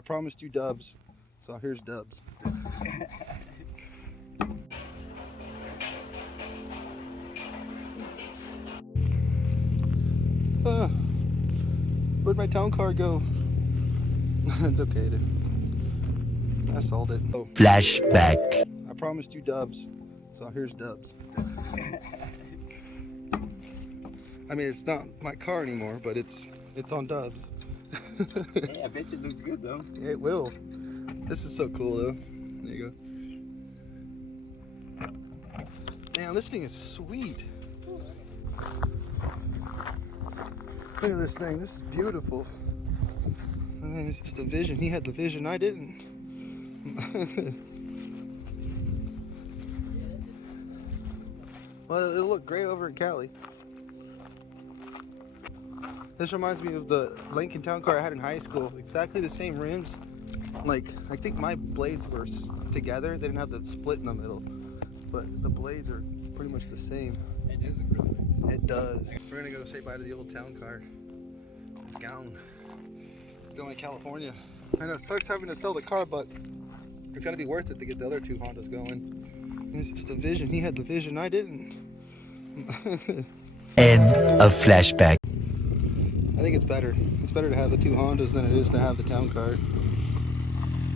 I promised you dubs, so here's dubs. Where'd my town car go? It's okay, dude. I sold it. Oh. Flashback. I promised you dubs, so here's dubs. I mean, it's not my car anymore, but it's on dubs. Hey, I bet it looks good though. It will. This is so cool though. There you go. Damn, this thing is sweet. Look at this thing. This is beautiful. And then it's just the vision. He had the vision. I didn't. Well, it'll look great over in Cali. This reminds me of the Lincoln Town Car I had in high school. Exactly the same rims. Like, I think my blades were together. They didn't have the split in the middle. But the blades are pretty much the same. It does look really nice. It does. We're gonna go say bye to the old town car. It's gone. It's going to California. I know it sucks having to sell the car, but it's gonna be worth it to get the other two Hondas going. It's just the vision. He had the vision. I didn't. End of flashback. I think it's better. It's better to have the two Hondas than it is to have the town car.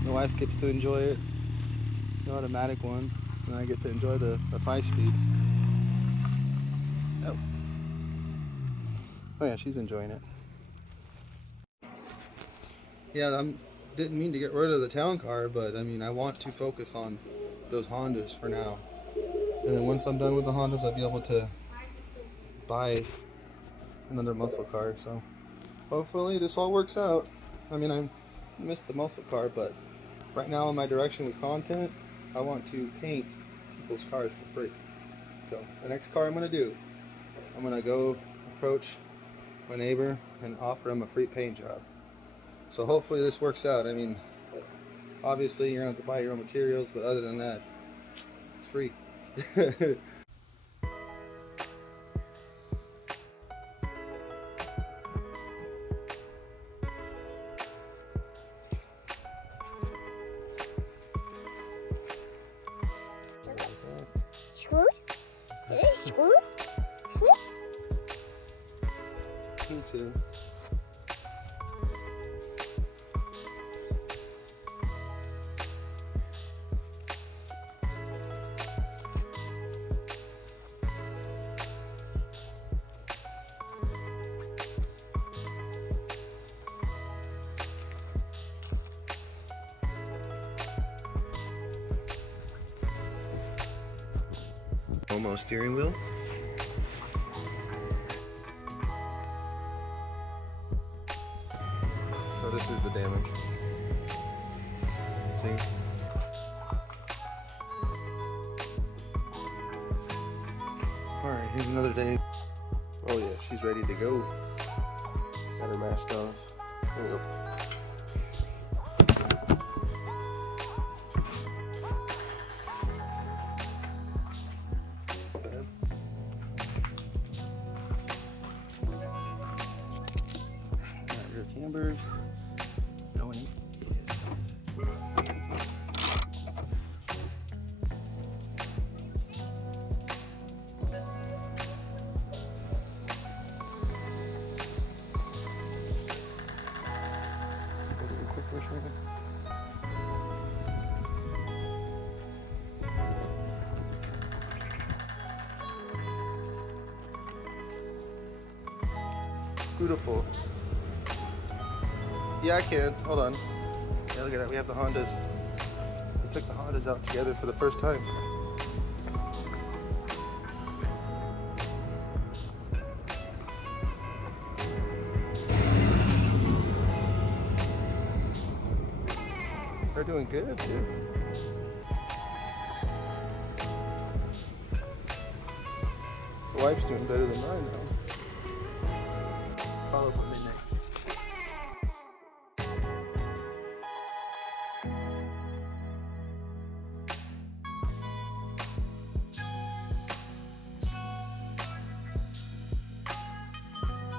The wife gets to enjoy it, the automatic one, and I get to enjoy the 5-speed. Oh. Oh yeah, she's enjoying it. Yeah, I didn't mean to get rid of the town car, but I mean, I want to focus on those Hondas for now. And then once I'm done with the Hondas, I'll be able to buy another muscle car. So hopefully this all works out. I mean, I missed the muscle car, but right now in my direction with content, I want to paint people's cars for free. So the next car I'm going to do, I'm going to go approach my neighbor and offer him a free paint job. So hopefully this works out. I mean, obviously you're going to have to buy your own materials, but other than that, it's free. Me too. Almost steering wheel. So this is the damage. See? Alright, here's another day. Oh yeah, she's ready to go. Got her mask off. There we go. Got rear cambers. No one. Quick push right there. Beautiful. Yeah, I can. Hold on. Yeah, look at that. We have the Hondas. We took the Hondas out together for the first time. They're doing good, dude. The wife's doing better than mine now. Follow up on midnight.